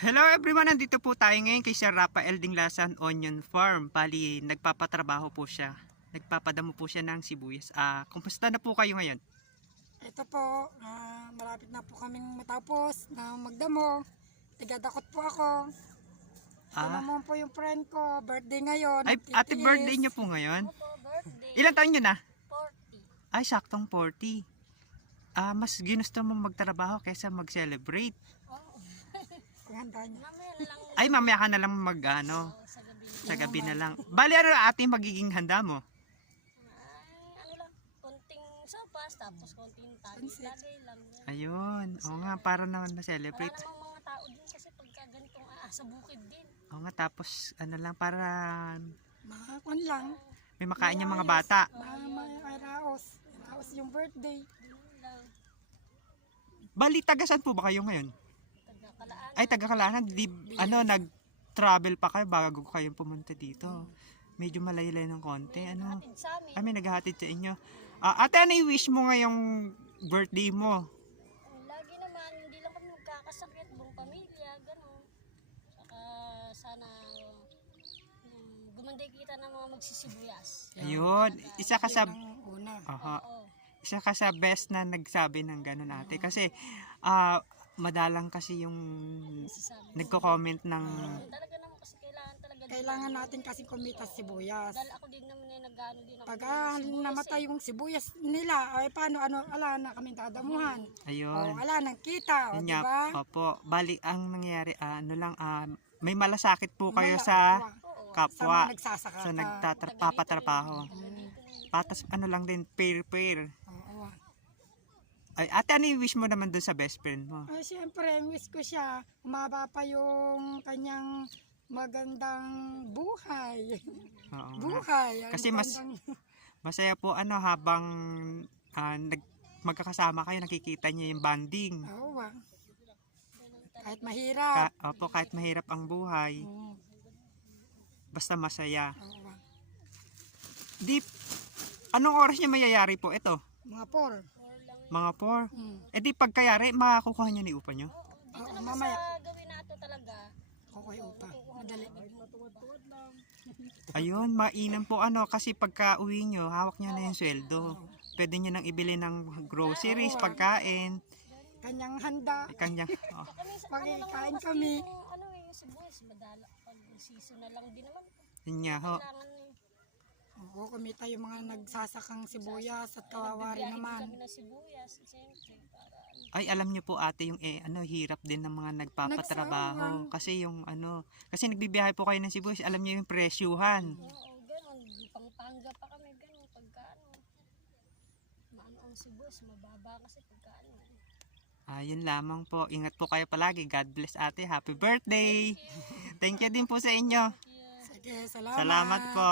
Hello everyone, nandito po tayo ngayon kay Sir Rafael Dinglasan Onion Farm. Bali, nagpapatrabaho po siya. Nagpapadamo po siya ng sibuyas. Kumusta na po kayo ngayon? Ito po, malapit na po kaming matapos na magdamo. Tigadakot po ako. Naman po yung friend ko, birthday ngayon. Ay, ate, birthday niyo po ngayon? Opo, birthday. Ilan taon niyo na? 40. Ay, saktong 40. Mas ginusto mong magtrabaho kaysa mag-celebrate. Oo. Kung handa niya. Mamaya lang. Ay, mamaya ka na lang sa gabi na lang. Bali, ano ate magiging handa mo? Ano lang, konting sopas, tapos konting lagay lang. Ayun, oo nga, para naman Wala ma-celebrate. namang mga tao din kasi pagka ganitong sa bukid din. Oo nga, tapos ano lang, para Makakon lang. may makain yung mga bata. May raos. Raos yung birthday. Yun lang. Bali, tagasan po ba kayo ngayon? Taga-Kalaan. Ay, taga-Kalanan. Nag-travel pa kayo bago kayo pumunta dito. Medyo malaylay ng konti. Hatid sa amin. May naghahatid sa inyo. Ate, ano yung wish mo ngayong birthday mo? Lagi naman, hindi lang kami magkakasakit, buong pamilya, gano'n. Saka sana gumanday kita ng mga magsisibuyas. Ayun, isa ka sa... Ang una. Aha. Oo. Isa ka sa best na nagsabi ng gano'n ate. Kasi, madalang kasi yung Sasabi. nagko-comment ng... Talaga naman kasi kailangan talaga. Kailangan natin kasi kumita sibuyas. Dahil ako din naman nag-ano din ako. Pag namatay yung sibuyas nila, ay paano, ala na kaming dadamuhan. Ayun. Ala nang kita, Yun di nga, ba? opo. Bali, ang nangyayari, may malasakit po kayo Wala, sa Oo. kapwa. Sa nagsasakat. Sa nagpapatrabaho. Patas ano lang din, pair. Oo. Ay, ate, ano yung wish mo naman doon sa best friend mo? Ay, siyempre, wish ko siya, umaba pa yung kanyang magandang buhay. Oo nga. Buhay. ang Kasi magandang- masaya po habang magkakasama kayo, nakikita niyo yung bonding. Oo, kahit mahirap. Opo, kahit mahirap ang buhay, Oo, basta masaya. oo. Anong oras niya mayayari po ito? Mga por. Mga 4. Mm. Di pagkayari, makakukuha niyo ni upa niyo? Dito Oo, naman mamaya. sa gawin nato talaga. Okay, upa. Madali. Ayun, mainam po kasi pagka uwi nyo, hawak nyo na yung sweldo. Pwede nyo nang ibili ng groceries, pagkain, Kanyang handa. kanya. Kami sa Magkikain kami. yung sibuyas, madala pag season na lang din naman. Yun nga ho. Kailangan Oo, kumita yung mga nagsasakang sibuyas at kawawari biyahe din naman. kami ng sibuyas, siyempre, para Ay, alam nyo po ate, yung hirap din ng mga nagpapatrabaho. Kasi yung kasi nagbibiyahe po kayo ng sibuyas, alam nyo yung presyuhan. oo, gano'n, pangpanga pa kami gano'n, pagka maano ang sibuyas, mababa kasi pagka Ayun lamang po. Ingat po kayo palagi. God bless ate. Happy birthday! Thank you din po sa inyo. Sige, salamat. Salamat po.